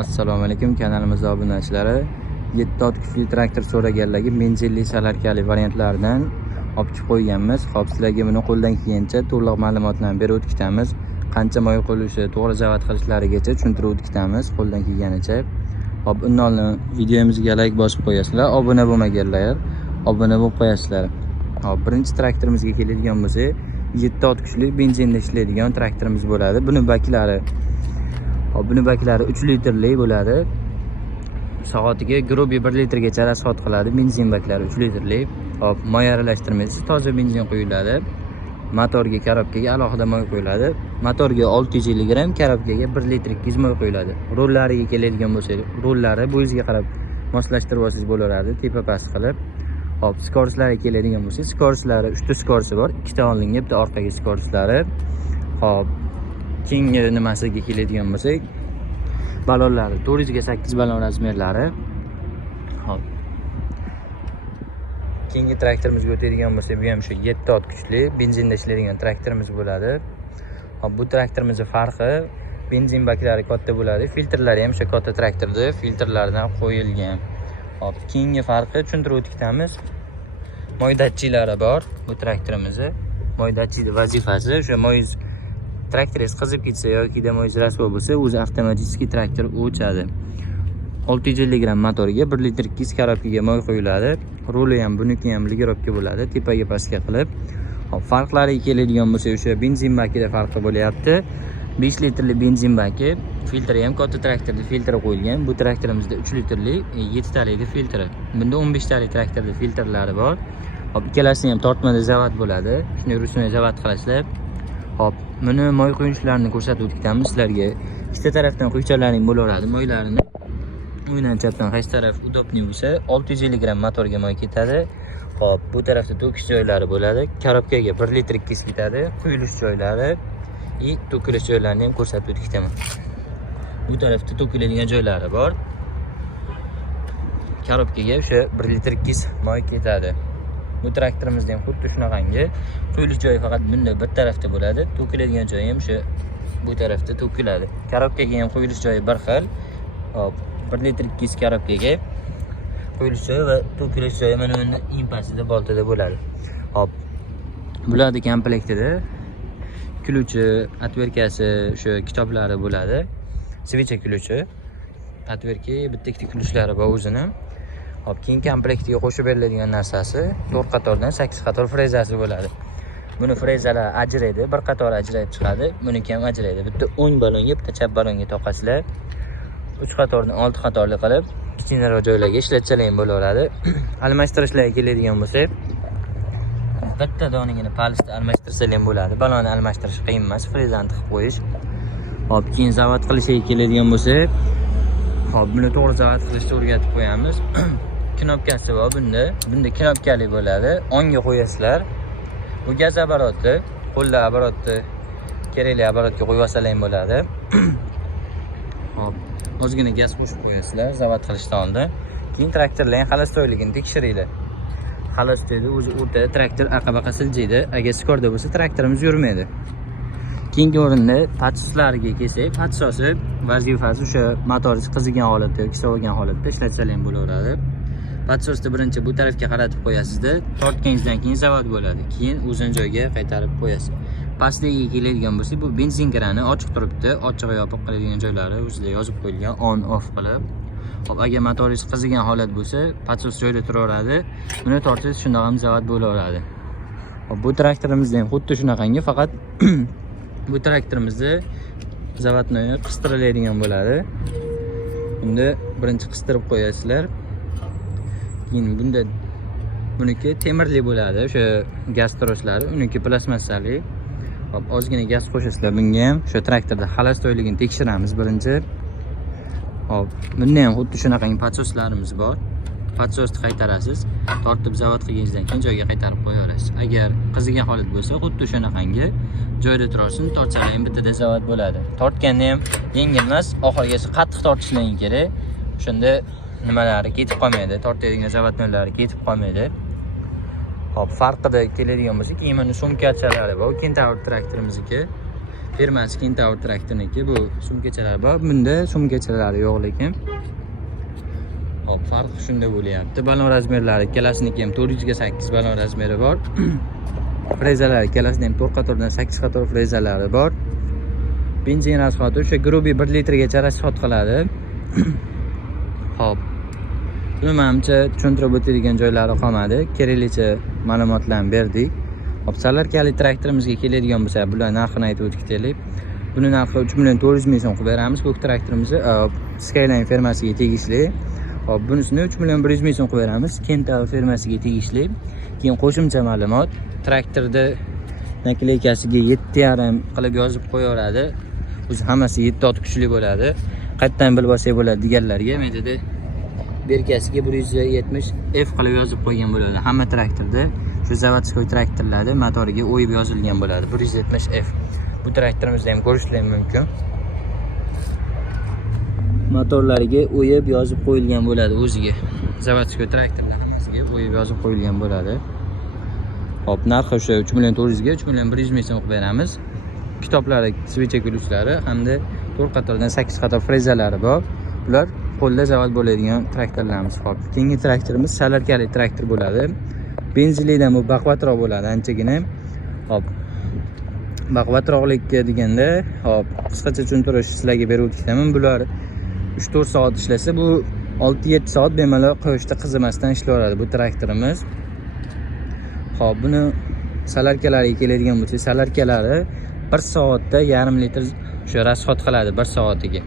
Assalomu alaykum, kanalimizning obunachilari. 7 ot kuchli traktor so'raganlarga benzinli salarkali variantlaridan olib chiqib qo'yganmiz. Xo'p, sizlarga buni qo'ldan kelgancha to'liq ma'lumotlarni berib o'tamiz. Qancha moy qo'lishi, to'g'ri zavat qilishlarigacha tushuntirib o'tamiz qo'ldan kelganicha. Xo'p, undan oldin videomizga like bosib qo'yasizlar, obuna bo'lmaganlar obuna bo'lib qo'yasizlar. Xo'p, birinchi traktorimizga keladigan bo'lsak, 7 ot kuchli benzinda ishlaydigan traktorimiz bo'ladi. Buni baklari 3 litrli bo'ladi. Soatiga grubi 1 litrgacha rasxod qiladi. Benzin baklari 3 litrli. Hop, moy aralashtirmasi toza benzin quyiladi. Motorga, korobkaga alohida moy quyiladi. Motorga 650 gram, korobkaga 1 litr 200 moy quyiladi. Rollariga keladigan bo'lsak, rollari bo'yingizga qarab moslashtirib olsangiz bo'laveradi, tepa past qilib. Hop, skorslariga keladigan bo'lsak, skorslari 3 ta skorsi bor. 2 ta oldingi, bitta orqaga skorslari. Hop, keyingi nimasiga keladigan bo'lsak, balonlari 408 balon razmerlari. Hop. Keyingi traktorimizga o'tadigan bo'lsak, bu ham shu 7 ot kuchli benzinda ishlaydigan traktorimiz bo'ladi. Hop, bu traktorimizning farqi, benzin baklari katta bo'ladi, filtrlari ham o'sha katta traktorda filtrlardan qo'yilgan. Hop, keyingi farqi tushuntirib o'tamiz. Moy datchiklari bor bu traktorimizda. Moy datchikning vazifasi o'sha moyingiz traktoringiz qizib ketsa yoki moyingiz rasvo bo'lsa, o'zi avtomatik traktor o'chadi. 650 gram motorga 1 litr 200 korobkaga moy quyiladi. Roli ham buniki ham ligirobka bo'ladi, tepaga pastga qilib. Hop, farqlariga keladigan bo'lsa, o'sha benzin bakida farqi bo'lyapti. 5 litrli benzin baki, filtri ham katta traktorda filtri qo'yilgan. Bu traktorimizda 3 litrli 7 talik filtri. Bunda 15 talik traktorda filtrlari bor. Hop, ikkalasini ham tortmada zavat bo'ladi. Shuni rusini zavat qilasizlar. Hop, buni moy quyishlarini ko'rsatib o'tamiz sizlarga. Ikkita tarafdan quychalaring bo'laveradi moylarini. O'yindan chapdan qaysi taraf udobli bo'lsa, 650 gram motorga moy ketadi. Hop, bu tarafda to'kish joylari bo'ladi. Korobkaga 1 litr 200 ketadi. Quyilish joylari va to'kilish joylarini ham ko'rsatib o'taman. Bu tarafda to'kiladigan joylari bor. Korobkaga o'sha 1 litr 200 moy ketadi. Bu traktorimizda ham xuddi shunaqangi quyilish joyi faqat bunda bir tarafda bo'ladi. To'kiladigan joyi ham o'sha bu tarafda to'kiladi. Korobkaga ham quyilish joyi bir xil. Hop, 1 litr 200 korobkaga quyilish joyi va to'kilish joyi mana bunda impasida boltada bo'ladi. Hop, bularni komplektida ключи, отверткasi, o'sha kitoblari bo'ladi. Свеча ключи, отвертки, bitta ikkita ключlari bor o'zini. Hop, keyin komplektiga qo'shib beriladigan narsasi 4 qatordan 8 qator frezasi bo'ladi. Buni frezalar ajraydi, bir qator ajrayib chiqadi. Buniki ham ajraydi. Bitta o'ng balonga, bitta chap balonga toqasizlar. 3 qatordan 6 qatorli qilib, kichkinaroq joylarga ishlatsalar ham bo'laveradi. Almashtirishlarga keladigan bo'lsak, bitta donigini palisda almashtirsalar ham bo'ladi. Balonni almashtirish qiyin emas, frezani tiqib qo'yish. Hop, keyin zavat qilishga keladigan bo'lsak, hop, buni to'g'ri zavat qilishni o'rgatib qo'yamiz. Knopkasi bor bunda. Bunda knopkali bo'ladi. Onga qo'yasizlar. Bu gaz apparati, qo'lda apparatni kerakli apparatga qo'yib olsalar ham bo'ladi. Hop, ozgina gaz qo'shib qo'yasizlar zavat qilishdan oldin. Keyin traktorlarning xalostoyligini tekshiringlar. Xalostoyda o'zi o'rta traktor aqabaqa siljiydi. Agar skorda bo'lsa traktorimiz yurmaydi. Keyingi o'rinda patsoslariga kelsak, patsosi vazifasi o'sha motoringiz qizigan holatda yoki sovigan holatda ishlatsalar ham bo'laveradi. Patsosni birinchi bu tarafga qaratib qo'yasizda, tortganingizdan keyin zavat bo'ladi. Keyin o'zini joyiga qaytarib qo'yasiz. Pastligiga keladigan bo'lsa, bu benzin krani ochiq turibdi. Ochiq yopiq qiladigan joylari o'zida yozib qo'yilgan, on off qilib. Hop, agar motoringiz qizigan holat bo'lsa, patsos joyida turaveradi. Buni tortingiz shundoq ham zavat bo'laveradi. Hop, bu traktorimizda ham xuddi shunaqangi, faqat bu traktorimizda zavatni qistiriladigan bo'ladi. Bunda birinchi qistirib qo'yasizlar. Keyin bunda buniki temirli bo'ladi, o'sha gaz troslari, uniki plastmassali. Hop, ozgina gaz qo'shasizlar bunga ham. O'sha traktorda xalostoyligini tekshiramiz birinchi. Hop, bunda ham xuddi shunaqangi patsoslarimiz bor. Patsosni qaytarasiz, tortib zavat qilganingizdan keyin joyiga qaytarib qo'yaverasiz. Agar qizigan holat bo'lsa, xuddi shunaqangi joyda tursin, tortsalar ham bittada zavat bo'ladi. Tortganda ham yengil emas, oxirigacha qattiq tortishlaring kerak. Shunda nimalari ketib qolmaydi, tortadigan zavatnolari ketib qolmaydi. Hop, farqida keladigan bo'lsa, keyin mana sumkachalari bor. Kentaur traktorimizniki. firmasi Kentaur traktorniki. Bu sumkachalar bor. Bunda sumkachalari yo'q lekin. Hop, farq shunda bo'lyapti. Balon razmerlari ikkalasinikiga ham 400 ga 8 balon razmeri bor. Frezalar ikkalasida ham 4 qatordan 8 qator frezalari bor. Benzin rasxoti o'sha grubiy 1 litrgacha rasxot qiladi. Hop. Buni menimcha tushuntirib o'tadigan joylari qolmadi. Keraklicha ma'lumotlarni berdik. Hop, salarkali traktorimizga keladigan bo'lsa, bular narxini aytib o'tdik. Buni narxi 3.400.000 so'm qilib beramiz. Bu traktorimizni Skyline fermasiga tegishli. Hop, bunisini 3.100.000 so'm qilib beramiz. Kentaur fermasiga tegishli. Keyin qo'shimcha ma'lumot, traktorda nakleykasiga 7.5 qilib yozib qo'yaveradi. O'zi hammasi 7 ot kuchli bo'ladi. Qayerdan bilib olsak bo'ladi deganlarga mendada berkasiga 170 F qilib yozib qo'ygan bo'ladi. Hamma traktorda shu zavodskoy traktorlarda motoriga o'yib yozilgan bo'ladi. 170 F. Bu traktorimizda ham ko'rishingiz mumkin. Motorlariga o'yib yozib qo'yilgan bo'ladi o'ziga. Zavodskoy traktorlar hammasiga o'yib yozib qo'yilgan bo'ladi. Hop, narxi o'sha 3.400 ga 3.100.000 so'm qilib beramiz. Kitoblari, switch ekulichlari hamda 4 qatordan 8 qator frezalari bor. Bular qo'lda zavod bo'ladigan traktorlarimiz. Hop, keyingi traktorimiz salarkali traktor bo'ladi. Benzinlidan bu baquvvatroq bo'ladi, anchagina. Hop. Baquvvatroqlikka deganda, hop, qisqacha tushuntirish sizlarga berib o'tishdaman. Bular 3-4 soat ishlasa, bu 6-7 soat bemalol qo'yishda qizimasdan ishlayveradi bu traktorimiz. Hop, buni salarkalariga keladigan bo'lsa, salarkalari 1 soatda 1,5 litr o'sha rasxot qiladi 1 soatiga.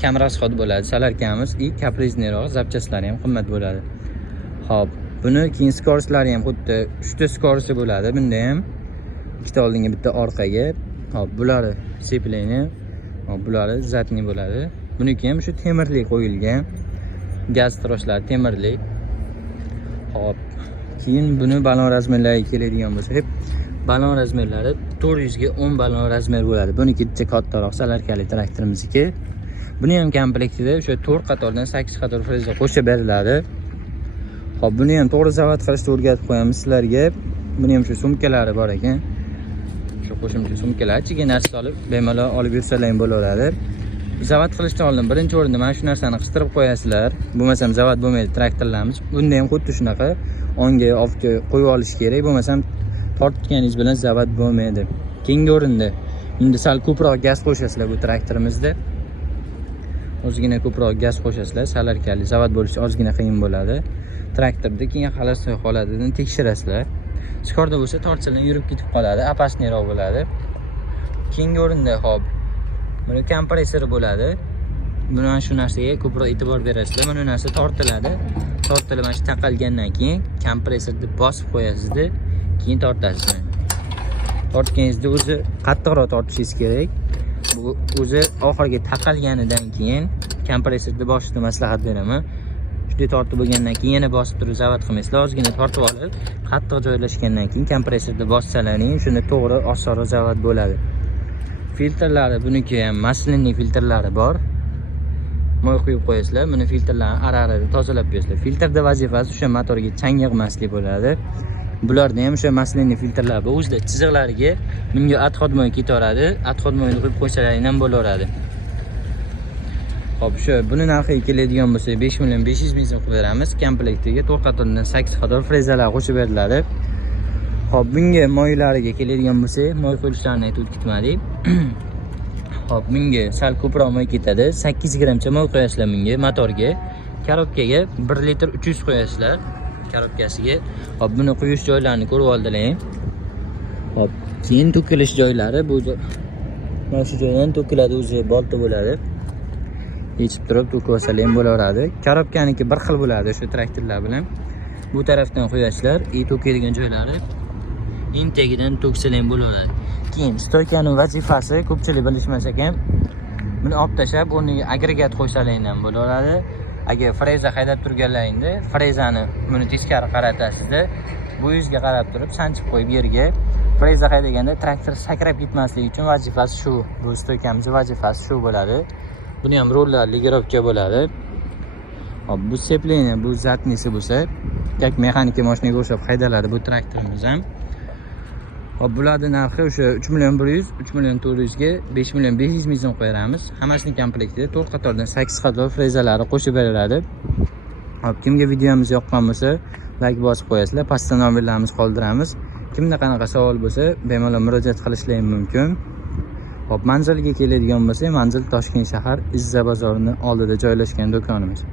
Kam rasxot bo'ladi salarkamiz, kaprizniroq, zapchastlari ham qimmat bo'ladi. Hop, buni keyin skoroslari ham xuddi 3 ta skorosi bo'ladi. Bunda ham ikkita oldinga, bitta orqaga. Hop, bulari sepleni, hop, bulari zatni bo'ladi. Buniki ham shu temirli qo'yilgan. Gaz troshlari temirli. Hop, keyin buni balon razmerlariga keladigan bo'lsak, balon razmerlari 400 ga 10 balon razmer bo'ladi. Buniki bitta kattaroq salarkali traktorimizniki. Buni ham komplektida o'sha 4 qatordan 8 qator freza qo'shib beriladi. Hop, buni ham to'g'ri zavod qilishni o'rgatib qo'yamiz sizlarga. Buni ham shu sumkalari bor ekan. Shu qo'shimcha sumkalar, ichiga narsa solib bemalol olib yursalar ham bo'laveradi. Zavod qilishdan oldin birinchi o'rinda mana shu narsani qistirib qo'yasizlar. Bo'lmasam zavod bo'lmaydi traktorlarimiz. Bunda ham xuddi shunaqa onga, ofga qo'yib olish kerak. Bo'lmasam tortganingiz bilan zavod bo'lmaydi. Keyingi o'rinda endi sal ko'proq gaz qo'shasizlar bu traktorimizda. Ozgina ko'proq gaz qo'shasizlar, salarkali zavod bo'lishi ozgina qiyin bo'ladi. Traktorda keyin xalasi holatini tekshirasizlar. Skorda bo'lsa tortchadan yurib ketib qoladi, apasniroq bo'ladi. Keyingi o'rinda hop, buni kompressori bo'ladi. Buni shu narsaga ko'proq e'tibor berasizlar. Mana bu narsa tortiladi. Tortilib mana shu taqalgandan keyin kompressorni bosib qo'yasizda, keyin tortasizlar. Tortganingizda o'zi qattiqroq tortishingiz kerak. Bu o'zi oxirgi taqalganidan keyin kompressorni bosishni maslahat beraman. Shunday tortib bo'lgandan keyin yana bosib turib zavod qilmaysizlar. Ozgina tortib olib, qattiq joylashgandan keyin kompressorni bossalaring, shunda to'g'ri osonroq zavod bo'ladi. Filtrlari buniki ham maslinli filtrlari bor. Moy quyib qo'yasizlar. Buni filtrlarni ara-ara tozalab qo'yasizlar. Filtrda vazifasi o'sha motorga chang yig'maslik bo'ladi. Bularda ham o'sha maslinli filtrlar bor. O'zida chiziqlariga bunga adxod moy ketaveradi. Adxod moyni quyib qo'ysalaring ham bo'laveradi. Hop, shu buni narxiga keladigan bo'lsa 5.500.000 so'm qilib beramiz. Komplektiga 4 qatordan 8 qator frezalar qo'shib beriladi. Hop, bunga moylariga keladigan bo'lsa, moy qo'yishlarini aytib ketmadik. Hop, bunga sal ko'proq moy ketadi. 8 gramcha moy qo'yasizlar bunga, motorga. Korobkaga 1 litr 300 qo'yasizlar korobkasiga. Hop, buni quyish joylarini ko'rib oldilar. Hop, keyin to'kilish joylari bu mana shu joydan to'kiladi, o'zi bolta bo'ladi. Yechib turib to'kib olsalar ham bo'laveradi. Korobkaniki bir xil bo'ladi o'sha traktorlar bilan. Bu tarafdan qo'yasizlar, to'kadigan joylari intagidan to'ksalar ham bo'laveradi. Keyin stoykaning vazifasi ko'pchilik bilishmas ekan. Buni olib tashlab, o'rniga agregat qo'ysalaring ham bo'laveradi. Agar freza haydab turganlaringda, frezani buni teskari qaratasizda, bu yuzga qarab turib sanchib qo'yib yerga. Freza haydaganda traktor sakrab ketmasligi uchun vazifasi shu. Bu stoykamizning vazifasi shu bo'ladi. Buni ham rollarli girovka bo'ladi. Hop, bu sepleni, bu zatnisi bo'lsa, jak mexanika mashinaga o'xshab haydaladi bu traktorimiz ham. Hop, bularning narxi o'sha 3 million 100, 3 million 400 ga 5 million 500 ming so'm qo'yamiz. Hammasining komplektida 4 qatordan 8 qator frezalari qo'shib beriladi. Hop, kimga videomiz yoqqan bo'lsa, like bosib qo'yasizlar, pastda nomerlarimizni qoldiramiz. Kimda qanaqa savol bo'lsa, bemalol murojaat qilishlari mumkin. Hop, manzilga keladigan bo'lsa, manzil Toshkent shahar Izza bozorining oldida joylashgan do'konimiz.